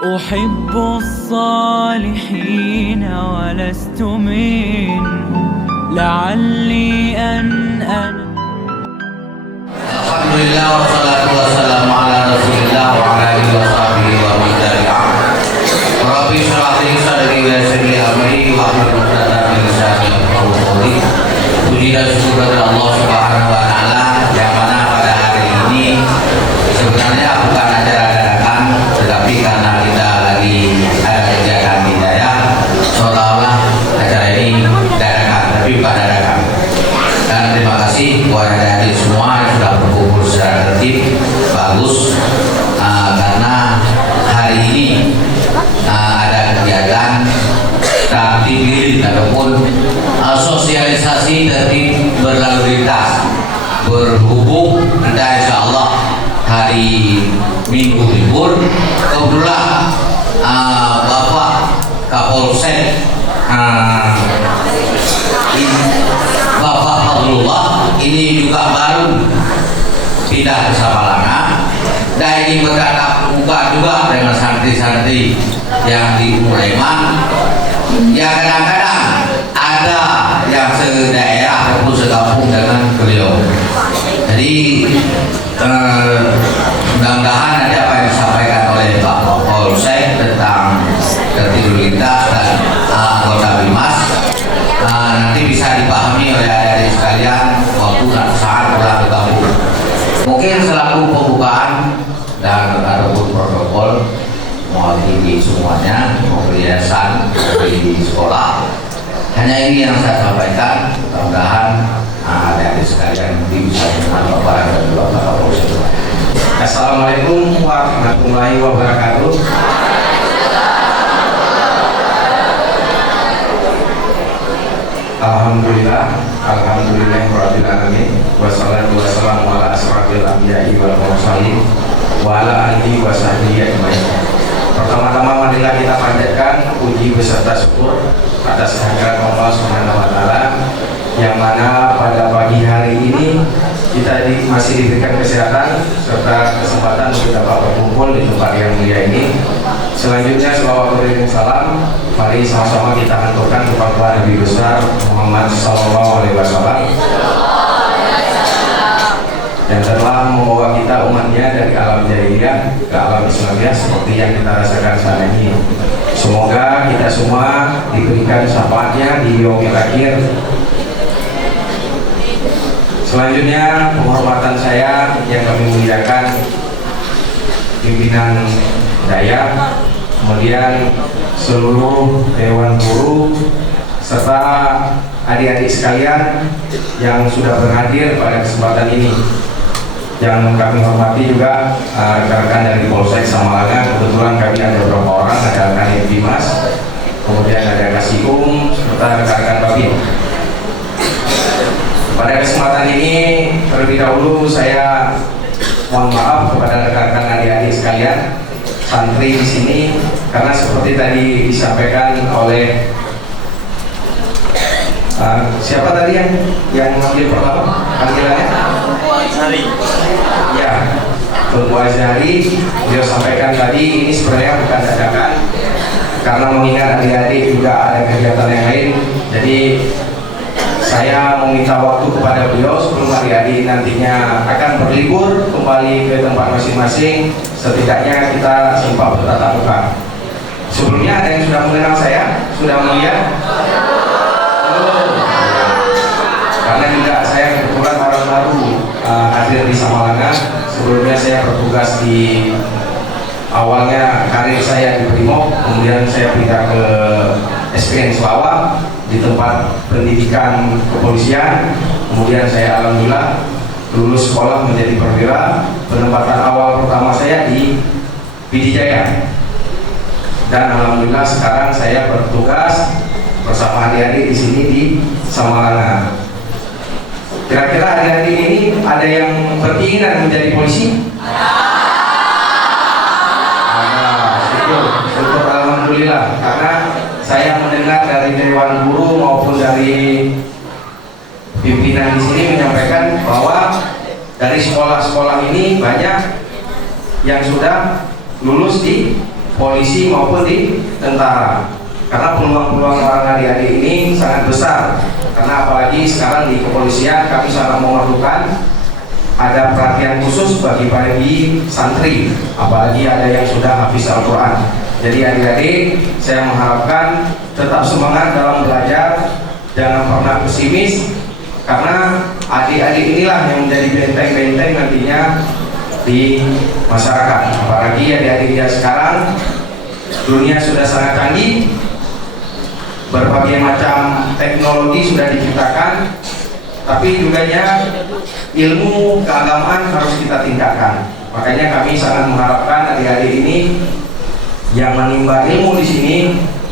أحب الصالحين ولست منهم لعلي أنا Alhamdulillah wassalatu wassalamu ala rasulillah wa ala alihi wa sahbihi wa man tabi'ah. Rabbi shrah li sadri wa yassir li amri wahlul 'uqdatam min lisani yafqahu qawli. Puji dan syukur kepada Allah Subhanahu wa taala yang mana pada hari ini sebenarnya bukan acara dadakan, tetapi karena kita lagi ada kegiatan hidayah, seolah-olah acara ini dadakan, tapi bukan dadakan. Dan terima kasih kepada adik semua yang sudah berkumpul secara tertib, bagus, karena hari ini ada kegiatan takdir ataupun sosialisasi tertib berlalu lintas berhubung kita insya Allah hari Minggu libur. Kebetulan Bapak Kapolsek Bapak Fadlullah ini juga baru pindah ke Samalanga, dan ini bertatap muka juga dengan santri-santri yang di Ureman. Ya kadang-kadang ada yang sedaerah ataupun sekampung dengan beliau. Jadi mudah-mudahan ada apa yang disampaikan oleh Pak Kapolsek tentang tertib lintas dan anggota Bimas nanti bisa dipahami oleh adik-adik sekalian waktu dan saat pulang ke kampung. Mungkin selaku pembukaan dan ataupun protokol mewakili semuanya, mewakili yayasan, mewakili sekolah, hanya ini yang saya sampaikan. Mudah-mudahan adik-adik sekalian bisa mengenal Bapak dan Bapak Kapolsek. Assalamualaikum warahmatullahi wabarakatuh. Alhamdulillahirabbil alamin wassalatu wassalamu ala asrofil anbiya'i wal mursalin wa ala alihi wa sahbihi ajmain. Pertama-tama marilah kita panjatkan puji beserta syukur atas kehadirat Allah Subhanahu wa taala yang mana pada pagi hari ini kita masih diberikan kesehatan serta kesempatan untuk dapat berkumpul di tempat yang mulia ini. Selanjutnya selawat beriring salam, mari sama-sama kita haturkan kepada Nabi besar Muhammad Sallallahu Alaihi Wasallam yang telah membawa kita umatnya dari alam jahiliyah ke alam Islamiyah seperti yang kita rasakan saat ini. Semoga kita semua diberikan syafaatnya di yaumil akhir. Selanjutnya penghormatan saya yang kami muliakan pimpinan Dayak, kemudian seluruh Dewan Guru serta adik-adik sekalian yang sudah berhadir pada kesempatan ini. Yang kami hormati juga rekan-rekan dari Polsek Samalanga. Kebetulan kami ada beberapa orang, ada rekan Bimas, kemudian ada Kasium serta rekan-rekan Babin. Pada kesempatan ini terlebih dahulu saya mohon maaf kepada rekan-rekan adik-adik sekalian santri di sini, karena seperti tadi disampaikan oleh siapa tadi yang mengambil pertama panggilannya? Azhari. Ya, Tunggu Azhari. Beliau sampaikan tadi ini sebenarnya bukan dadakan, karena mengingat adik-adik juga ada kegiatan yang lain. Jadi saya meminta waktu kepada beliau sebelum adik-adik nantinya akan berlibur kembali ke tempat masing-masing. Setidaknya kita sempat bertatap muka. Sebelumnya ada yang sudah mengenal saya? Sudah melihat? Karena juga saya kebetulan orang baru hadir di Samalanga. Sebelumnya saya bertugas di awalnya karir saya di Brimob, kemudian saya pindah ke SPN Selawak di tempat pendidikan kepolisian. Kemudian saya alhamdulillah lulus sekolah menjadi perwira. Penempatan awal pertama saya di Pidijaya, dan alhamdulillah sekarang saya bertugas bersama adik-adik di sini di Samalanga. Kira-kira adik-adik ini ada yang berkeinginan menjadi polisi? Syukur alhamdulillah, karena saya mendengar dari Dewan Guru maupun dari pimpinan di sini menyampaikan bahwa dari sekolah-sekolah ini banyak yang sudah lulus di polisi maupun di tentara. Karena peluang-peluang orang adik-adik ini sangat besar. Karena apalagi sekarang di kepolisian kami sangat memerlukan ada perhatian khusus bagi santri, apalagi ada yang sudah hafiz Al-Quran. Jadi adik-adik, saya mengharapkan tetap semangat dalam belajar, jangan pernah pesimis, karena adik-adik inilah yang menjadi benteng-benteng nantinya di masyarakat. Apalagi adik-adik yang sekarang dunia sudah sangat canggih, berbagai macam teknologi sudah diciptakan, tapi juga ilmu keagamaan harus kita tingkatkan. Makanya kami sangat mengharapkan adik-adik ini yang menimba ilmu di sini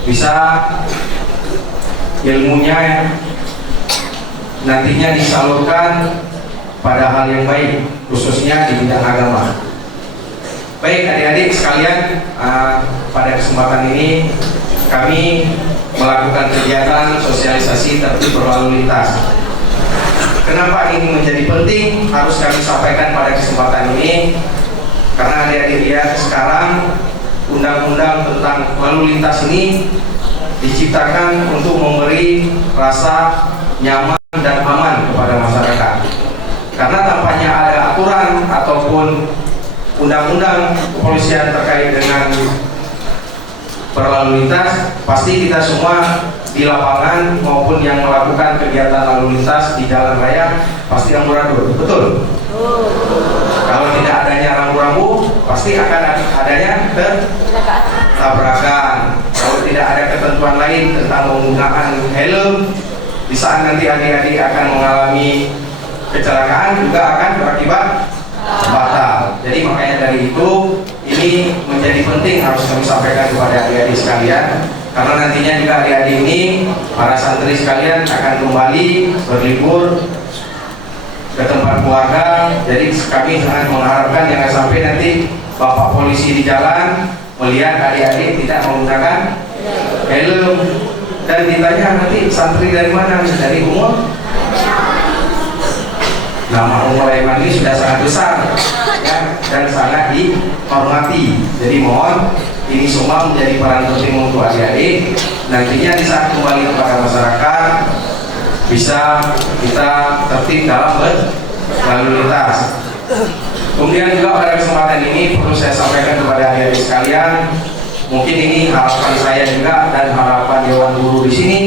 bisa ilmunya nantinya disalurkan pada hal yang baik, khususnya di bidang agama. Baik adik-adik sekalian, pada kesempatan ini kami melakukan kegiatan sosialisasi tertib berlalu lintas. Kenapa ini menjadi penting harus kami sampaikan pada kesempatan ini? Karena adik-adik lihat sekarang undang-undang tentang lalu lintas ini diciptakan untuk memberi rasa nyaman dan aman kepada masyarakat. Karena tampaknya ada aturan ataupun undang-undang kepolisian terkait dengan berlalu lintas, pasti kita semua di lapangan maupun yang melakukan kegiatan lalu lintas di jalan raya pasti amburadul, betul? Kalau tidak adanya rambu-rambu, pasti akan adanya tabrakan. Kalau tidak ada ketentuan lain tentang penggunaan helm, di saat nanti adik-adik akan mengalami kecelakaan juga akan berakibat fatal. Jadi makanya dari itu ini menjadi penting harus kami sampaikan kepada adik-adik sekalian, karena nantinya juga adik-adik ini, para santri sekalian akan kembali berlibur ke tempat keluarga. Jadi kami sangat mengharapkan jangan sampai nanti bapak polisi di jalan melihat adik-adik tidak menggunakan helm dan ditanya nanti santri dari mana, dari umur. Nama Umur Aiman ini sudah sangat besar ya, dan sangat dihormati. Jadi mohon ini semua menjadi peran penting untuk adik-adik. Nantinya di saat kembali kepada masyarakat bisa kita tertib dalam berlalu lintas. Kemudian juga pada kesempatan ini perlu saya sampaikan kepada adik-adik sekalian, mungkin ini harapan saya juga dan harapan Dewan Guru di sini.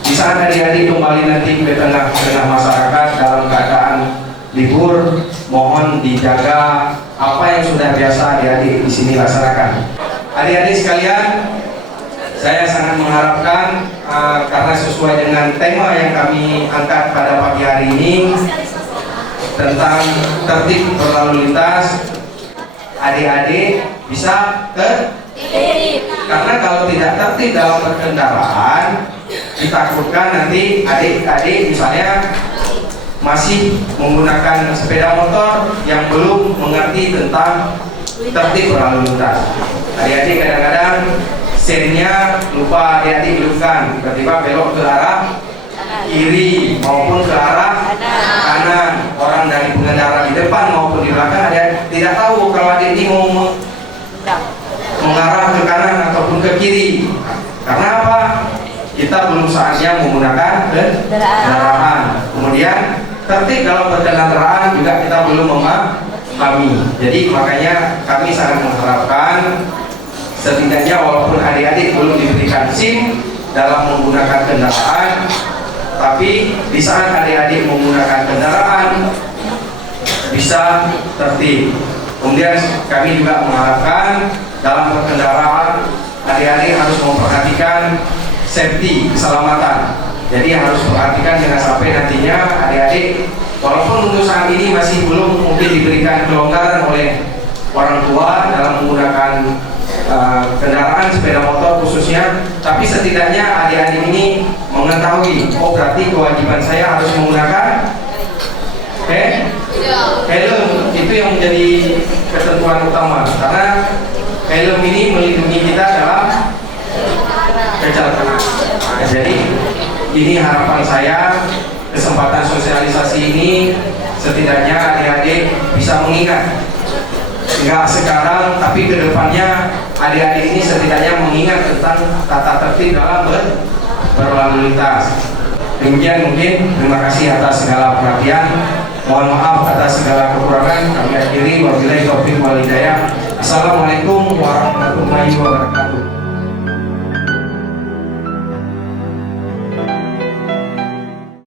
Di saat adik-adik kembali nanti ke tengah-tengah masyarakat dalam keadaan libur, mohon dijaga apa yang sudah biasa adik-adik di sini laksanakan. Adik-adik sekalian, saya sangat mengharapkan karena sesuai dengan tema yang kami angkat pada pagi hari ini tentang tertib berlalu lintas, adik-adik bisa tertib. Karena kalau tidak tertib dalam berkendaraan, ditakutkan nanti adik-adik misalnya masih menggunakan sepeda motor yang belum mengerti tentang tertib berlalu lintas. Adik-adik kadang-kadang sennya lupa adik-adik hidupkan, tiba-tiba belok ke arah kiri maupun ke arah kanan. Orang dari pengendara di depan maupun di belakang ada tidak tahu kalau adik ini mau mengarah ke kanan ataupun ke kiri. Karena apa? Kita belum saatnya menggunakan kendaraan. Kemudian tertib dalam berkendaraan juga kita belum memahami. Jadi makanya kami sangat mengharapkan setidaknya walaupun adik-adik belum diberikan SIM dalam menggunakan kendaraan, tapi di saat adik-adik menggunakan kendaraan bisa tertib. Kemudian kami juga mengharapkan dalam berkendaraan adik-adik harus memperhatikan safety, keselamatan. Jadi harus perhatikan jangan sampai nantinya adik-adik walaupun untuk saat ini masih belum mungkin diberikan kelonggaran oleh orang tua dalam menggunakan kendaraan sepeda motor khususnya, tapi setidaknya adik-adik ini mengetahui, oh berarti kewajiban saya harus menggunakan helm. Itu yang menjadi ketentuan utama, karena helm ini melindungi kita dalam kecelakaan. Jadi ini harapan saya, kesempatan sosialisasi ini setidaknya adik-adik bisa mengingat, enggak sekarang tapi kedepannya adik-adik ini setidaknya mengingat tentang tata tertib dalam berlalu lintas. Demikian mungkin, terima kasih atas segala perhatian. Mohon maaf atas segala kekurangan. Kami akhiri, wabillahi taufiq wal hidayah. Assalamualaikum warahmatullahi wabarakatuh.